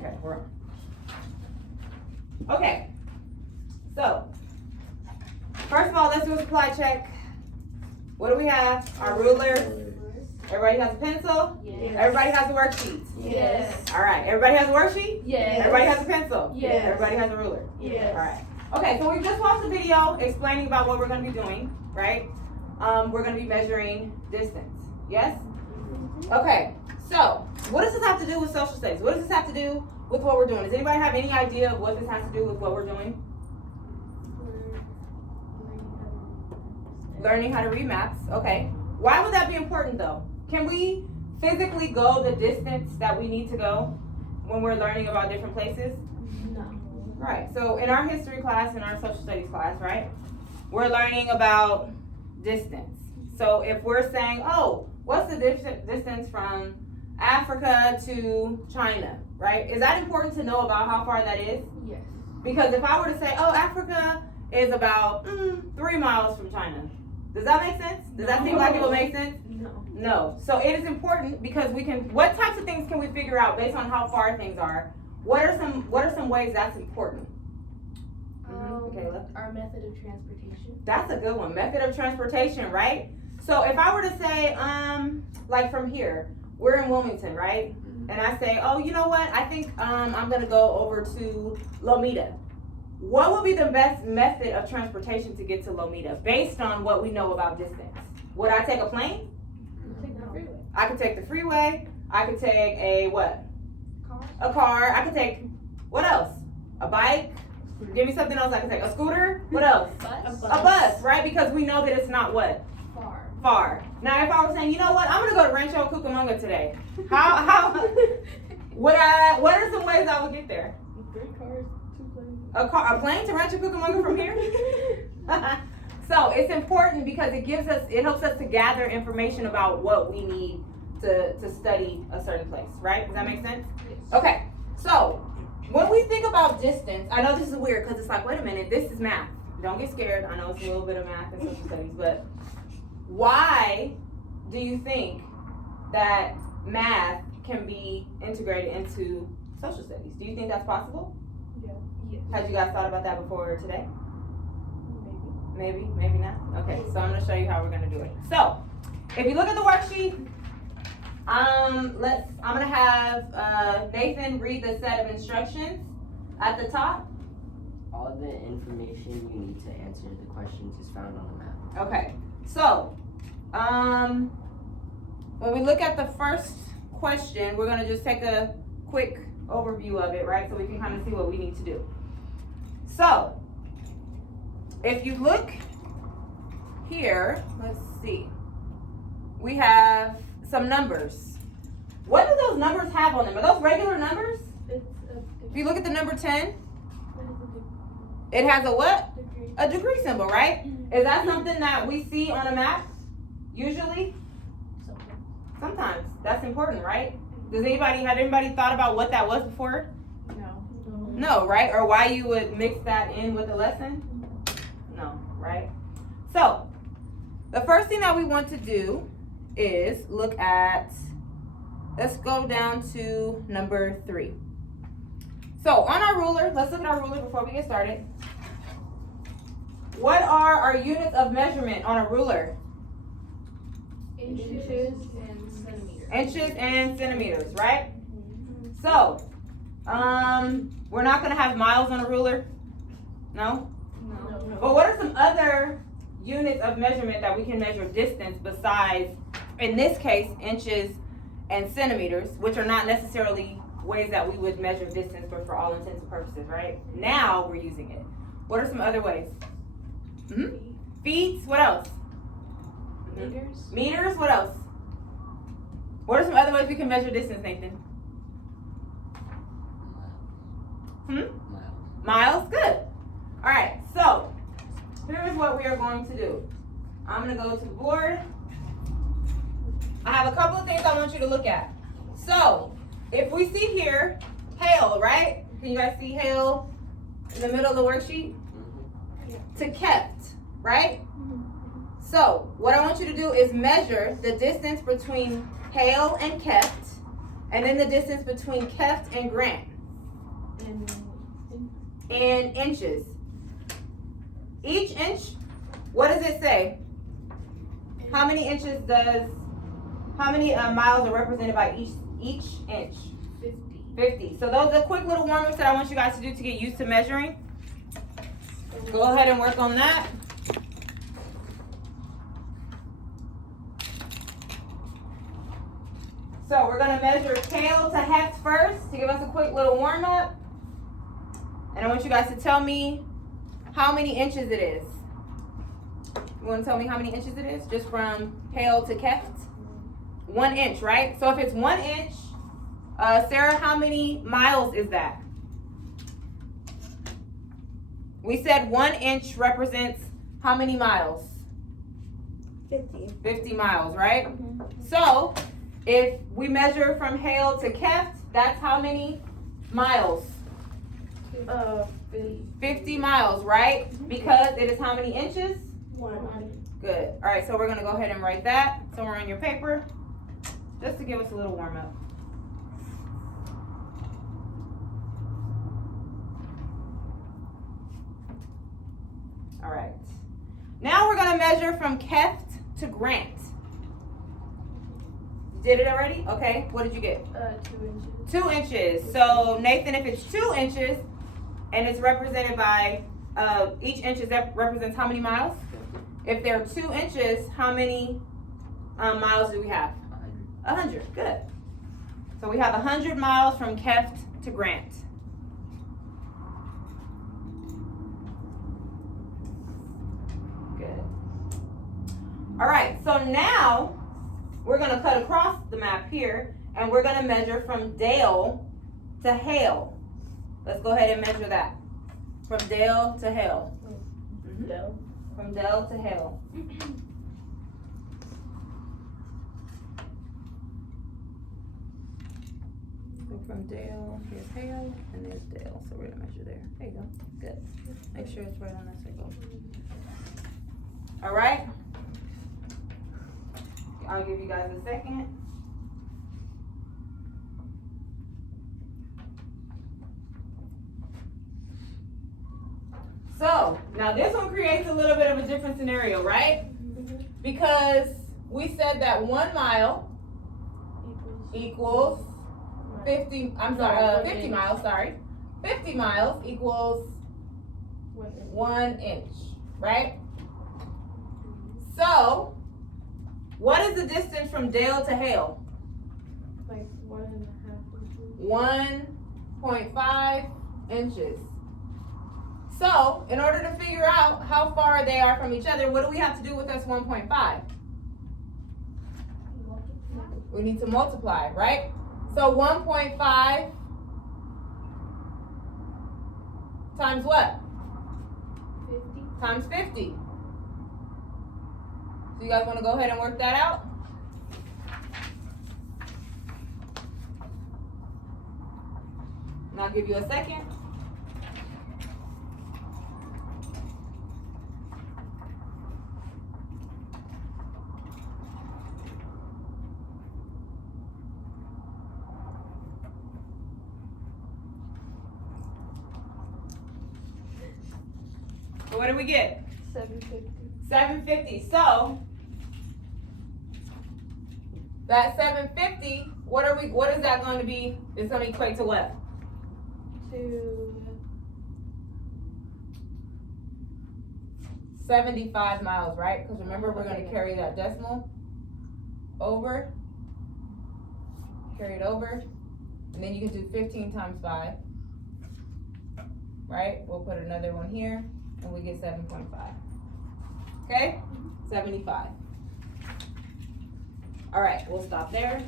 Okay, we're on. Okay, so first of all, let's do a supply check. What do we have? Our ruler. Everybody has a pencil? Yes. Everybody has a worksheet? Yes. All right, everybody has a worksheet? Yes. Everybody has a pencil? Yes. Everybody has a ruler? Yes. All right. Okay, so we just watched a video explaining about what we're going to be doing, right? We're going to be measuring distance. Yes? Okay, so what does this have to do with social studies? What does this have to do with what we're doing? Does anybody have any idea of what this has to do with what we're doing? Learning how to read maps. Okay. Why would that be important though? Can we physically go the distance that we need to go when we're learning about different places? No. Right. So in our history class, in our social studies class, right, we're learning about distance. So if we're saying, oh, what's the distance from Africa to China, right? Is that important to know about how far that is? Yes. Because if I were to say, oh, Africa is about 3 miles from China, does that make sense? Does that seem like it would make sense? No. No. So it is important because we can, what types of things can we figure out based on how far things are? What are some ways that's important? Kayla? Our method of transportation. That's a good one. Method of transportation, right? So if I were to say, like from here, we're in Wilmington, right? And I say, oh, you know what? I think I'm gonna go over to Lomita. What would be the best method of transportation to get to Lomita based on what we know about distance? Would I take a plane? Take the freeway. I could take the freeway. I could take a what? Car. A car. I could take, what else? A bike. Give me something else I can take. A scooter. What else? Bus. A bus, right? Because we know that it's not what? Far. Far. Now, if I was saying, you know what? I'm gonna go to Rancho Cucamonga today. How what are some ways I would get there? 3 cars, 2 planes. A plane to Rancho Cucamonga from here? So it's important because it helps us to gather information about what we need to study a certain place, right? Does that make sense? Yes. Okay, so when we think about distance, I know this is weird because it's like, wait a minute, this is math. Don't get scared. I know it's a little bit of math and social studies, but why do you think that math can be integrated into social studies? Do you think that's possible? Yeah. Yes. Had you guys thought about that before today? Maybe. Maybe not. Okay, so I'm gonna show you how we're gonna do it. So, if you look at the worksheet, I'm gonna have Nathan read the set of instructions at the top. All the information you need to answer the questions is found on the map. Okay, so when we look at the first question, we're gonna just take a quick overview of it, right? So we can kind of see what we need to do. So, if you look here, let's see. We have some numbers. What do those numbers have on them? Are those regular numbers? It's If you look at the number 10, what is it has a what? degree? A degree symbol, right? Is that something that we see on a map? Usually? Sometimes. That's important, right? Had anybody thought about what that was before? No. No, right? Or why you would mix that in with the lesson? No, right? So, the first thing that we want to do is look at, let's go down to number 3. So, on our ruler, let's look at our ruler before we get started. What are our units of measurement on a ruler? Inches and centimeters. Inches and centimeters, right? So, we're not gonna have miles on a ruler? No? No. But what are some other units of measurement that we can measure distance besides, in this case, inches and centimeters, which are not necessarily ways that we would measure distance, but for all intents and purposes, right? Now we're using it. What are some other ways? Feet, what else? Meters. Meters, what else? What are some other ways we can measure distance, Nathan? Miles, good. All right, so here's what we are going to do. I'm gonna go to the board. I have a couple of things I want you to look at. So, if we see here, hail, right? Can you guys see hail in the middle of the worksheet? To kept, right? So, what I want you to do is measure the distance between hail and kept, and then the distance between kept and grant. in inches. Each inch, what does it say? How many miles are represented by each inch? 50. So those are quick little warm-ups that I want you guys to do to get used to measuring. Go ahead and work on that. So we're gonna measure tail to heft first to give us a quick little warm-up. And I want you guys to tell me how many inches it is. You wanna tell me how many inches it is? Just from tail to heft? 1 inch, right? So if it's 1 inch, Sarah, how many miles is that? We said 1 inch represents how many miles? 50 miles, right? So if we measure from tail to heft, that's how many miles? 50 miles, right? Because it is how many inches? 1. Good. All right, so we're gonna go ahead and write that somewhere on your paper, just to give us a little warm up. All right. Now we're gonna measure from heft to grant. Did it already? Okay. What did you get? 2 inches. 2 inches. So Nathan, if it's 2 inches and it's represented by each inch that represents how many miles? If there are 2 inches, how many miles do we have? 100. Good. So we have 100 miles from heft to grant. Good. All right. So now we're gonna cut across the map here, and we're gonna measure from Dale to Hale. Let's go ahead and measure that. From Dale to Hale. Dale. From Dale to Hale. So from Dale, here's Hale, and there's Dale. So we're gonna measure there. There you go. Good. Make sure it's right on that circle. All right. I'll give you guys a second. So, now this one creates a little bit of a different scenario, right? Because we said that 1 mile equals 50 miles, sorry. 50 miles equals 1 inch, right? So, what is the distance from Dale to Hale? Like 1.5 inches. 1.5 inches. So, in order to figure out how far they are from each other, what do we have to do with this 1.5? We need to multiply, right? So 1.5 times what? 50. Times 50. So you guys want to go ahead and work that out? And I'll give you a second. So what did we get? 750. 750. So that 750, what is that going to be? It's going to equate to what? To 75 miles, right? Because remember, we're going to carry that decimal over. Carry it over. And then you can do 15 times 5. Right? We'll put another one here. And we get 7.5. Okay? 75. All right, we'll stop there.